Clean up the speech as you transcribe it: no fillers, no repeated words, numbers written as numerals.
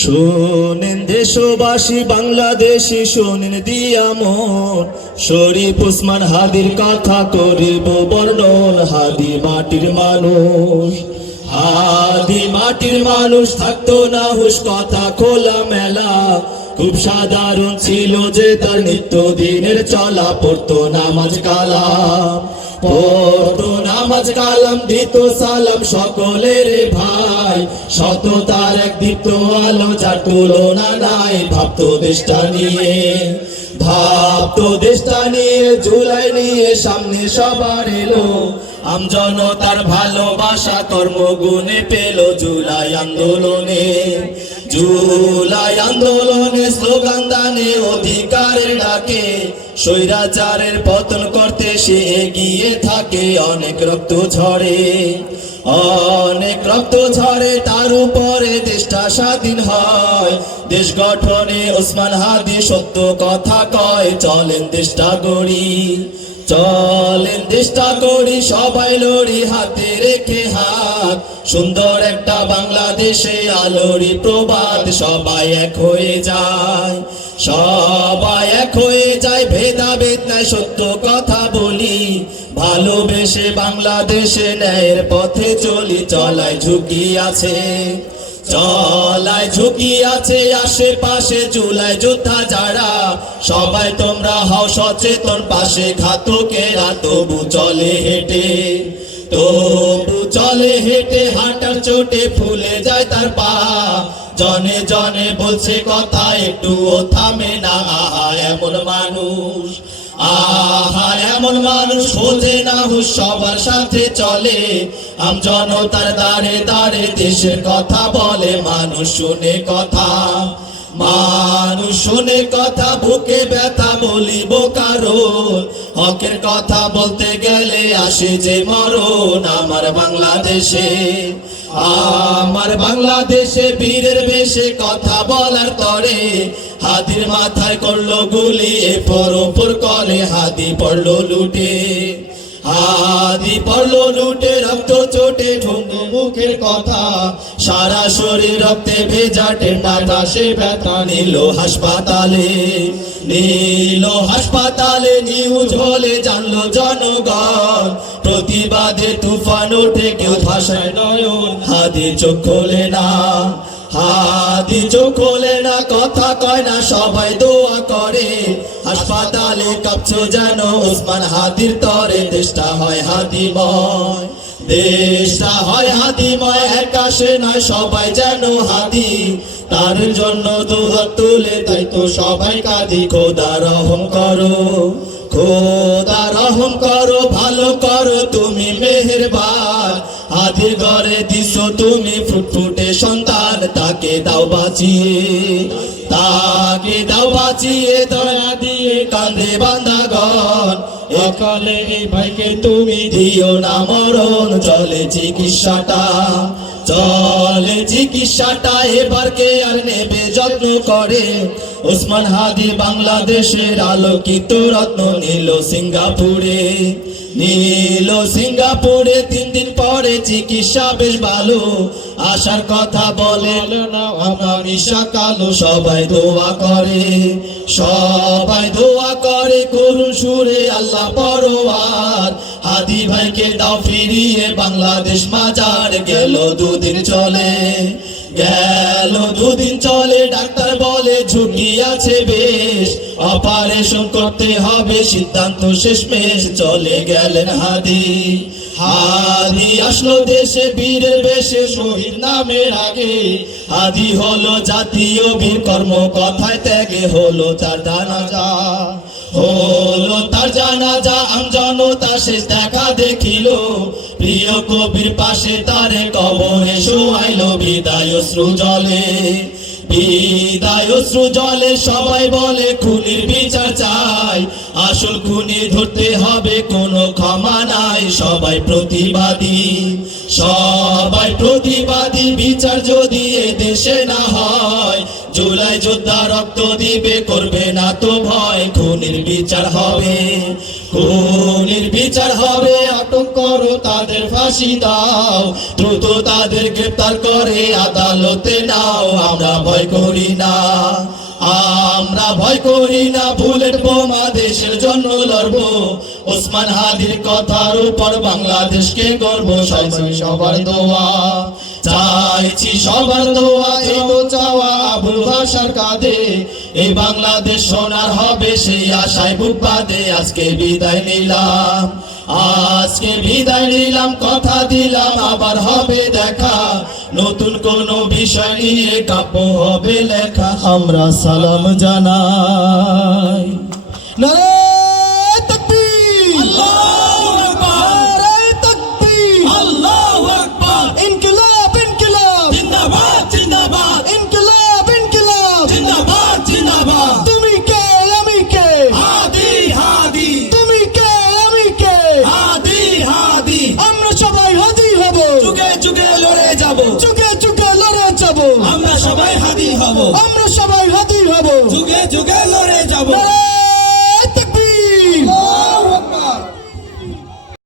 শোনেন দেশবাসী বাংলাদেশি, শোনেন দিয়া মন, শরীফ ওসমান হাদির কথা করিব বর্ণন। হাদি মাটির মানুষ, হাদি মাটির মানুষ, থাকতো না হুশ কথা খোলা মেলা। খুব সাধারণ ছিল যে তার নিত্য দিনের চলা, পড়তো নামাজ কালাম, পড়তো নামাজ কালাম, দিত সালাম সকলের ভাই। সততার এক দীপ্ত আলো যার তুলনা নাই। ভাবতো দেশটা নিয়ে, ভাবতো দেশটা নিয়ে, জুলাই নিয়ে সামনে সবার এলো। আমজনতার ভালোবাসা কর্মগুণে পেল জুলাই আন্দোলনে, জুলাই আন্দোলনে স্লোগান দানে অধিকারের ডাকে। স্বৈরাচারের পতন করতে সে এগিয়ে থাকে। অনেক রক্ত ঝরে, অনেক রক্ত ঝরে, তার উপরে দেশটা স্বাধীন হয়। দেশ গঠনে ওসমান হাদি সত্য কথা কয়। চলেন দেশটা গড়ি, চলেন দেশটা করি, সবাই লড়ি হাতে রেখে হাত। সুন্দর একটা বাংলাদেশে আলোরি প্রবাদ। সবাই এক হয়ে যায়, সবাই এক হয়ে যায়, ভেদাভেদ নাই সত্য কথা বলি। ভালোবেসে বাংলাদেশে ন্যায়ের পথে চলি। চলায় ঝুঁকি আছে, চলায় ঝুঁকি আছে, আশেপাশে জুলাই যোদ্ধা যারা। সবাই তোমরা হও সচেতন, পাশে ঘাতকেরা তবু চলে হেঁটে, তবু চলে হেঁটে, হাঁটার চোটে ফুলে যায় তার পা। জনে জনে বলছে কথা, একটুও থামে না। আহা এমন মানুষ, আহা এমন মানুষ, খোঁজে না হুশ, সবার সাথে চলে। আমজনতার দাঁড়ে দাঁড়ে দেশের কথা বলে। মানুষ শুনে কথা, মানুষ শুনে কথা, বুকে ব্যথা বলিব কারণ। হকের কথা বলতে গেলে আসে যে মরণ। আমার বাংলাদেশে, আমার বাংলাদেশে বীরের বেশে কথা বলার তরে। হাদির মাথায় করলো গুলি, এপর ওপর করে হাদি পড়লো লুটে, হাদি পড়লো লুটে। রক্ত চোটে ঢুঙ্গু মুখের কথা, সারা শরীর রক্তে ভেজা, টেন্ডা সে ব্যথা। নিল হাসপাতালে, নিল হাসপাতালে, নিউজ হলে জানলো জনগণ। প্রতিবাদে তুফান ওঠে, কেউ ভাষায় নয়ন। হাদি চোখ খোলে না, হাদি চোখ খোলে না, কথা কয় না, সবাই দোয়া করে। হাসপাতালে কাঁপছো যেন ওসমান হাদির তরে। দেশটা হয় হাদিময়, দেশটা হয় হাদিময়, একাশে নয় সবাই যেন হাদি। তার জন্য দুহাত তুলে তাই তো সবাই কাঁদি। খোদা রহম করো, খোদা রহম করো, ভালো করো তুমি মেহেরবান। হাদির ঘরে দিছো তুমি ফুটফুটে সন্তান। তাকে দাও বাঁচিয়ে, তাকে দাও বাঁচিয়ে, দয়া দিয়ে কাঁধে বাঁধাগণ। একালে এই ভাইকে তুমি দিও না মরণ। চলে চিকিৎসাটা, চলে চিকিৎসাটা, এবার কে আর নেবে যত্ন করে। ওসমান হাদি বাংলাদেশের আলোকিত রত্ন। নিল সিঙ্গাপুরে, নিল সিঙ্গাপুরে, 3 দিন পরে চিকিৎসা বেশ ভালো। আসার কথা বলে না আমার ঈশা কালো। সবাই দোয়া করে, সবাই দোয়া করে, করুণ সুরে আল্লাহ পরোয়ার। হাদি ভাইকে দাও ফিরিয়ে, বাংলাদেশ মাজার। গেল 2 দিন চলে, গেল 2 দিন চলে, ডাক্তার বলে ঝুঁকি আছে বেশ। অপারেশন করতে হবে, সিদ্ধান্ত শেষমেশ। চলে গেলেন হাদি, হাদি আসলো দেশে বীরের বেশে, শহীদ নামের আগে। হাদি হলো জাতীয় বীর, কর্ম কথায় ত্যাগে হলো তার জানাজা, হলো তার জানাজা। আমজনতা শেষ দেখা দেখিল, প্রিয় কবির পাশে তারে কবরে শোয়াইলো। বিদায় অশ্রু জলে, বিদায় অশ্রু জলে, সবাই বলে খুনির বিচার চাই। আসল খুনি ধরতে হবে, কোনো ক্ষমা নাই। সবাই প্রতিবাদী, সবাই প্রতিবাদী, বিচার যদি এ দেশে না হয়। জুলাই যোদ্ধা রক্ত দিবে, করবে না তো ভয়। খুনির বিচার হবে, খুনির বিচার হবে, আটক করো তাদের, ফাঁসি দাও, দ্রুত তাদের গ্রেফতার করে আদালতে নাও। আমরা ভয় করি না, আমরা ভয় করি না, বুলেট বোমা দেশের জন্য লড়বো। ওসমান হাদির কথার উপর বাংলাদেশকে গর্ব, চাইছি সবার দোয়া, চাইছি সবার দোয়া, এই তো চাওয়া আবুল বাশার কাঁধে। এই বাংলাদেশ সোনার হবে, সেই আশায় বুক বাঁধে। আজকে বিদায় নিলাম, আজকে বিদায় নিলাম, কথা দিলাম আবার হবে দেখা, নতুন কোন বিষয় নিয়ে কাব্য হবে লেখা। আমরা সালাম জানাই। নারে তাকবীর, আল্লাহু আকবার, নারে তাকবীর, আল্লাহু আকবার, ইনকিলাব ইনকিলাব, জিন্দাবাদ জিন্দাবাদ, ইনকিলাব ইনকিলাব, জিন্দাবাদ জিন্দাবাদ। তুমি কে আমি কে, হাদি হাদি, তুমি কে আমি কে, হাদি হাদি, আমরা সবাই হাদি হব, যুগে যুগে লড়ে যাব, যুগে যুগে লড়ে যাব, আমরা সবাই হাদি হব, আমরা সবাই হাদি হব। যুগে যুগে লড়ে যাব।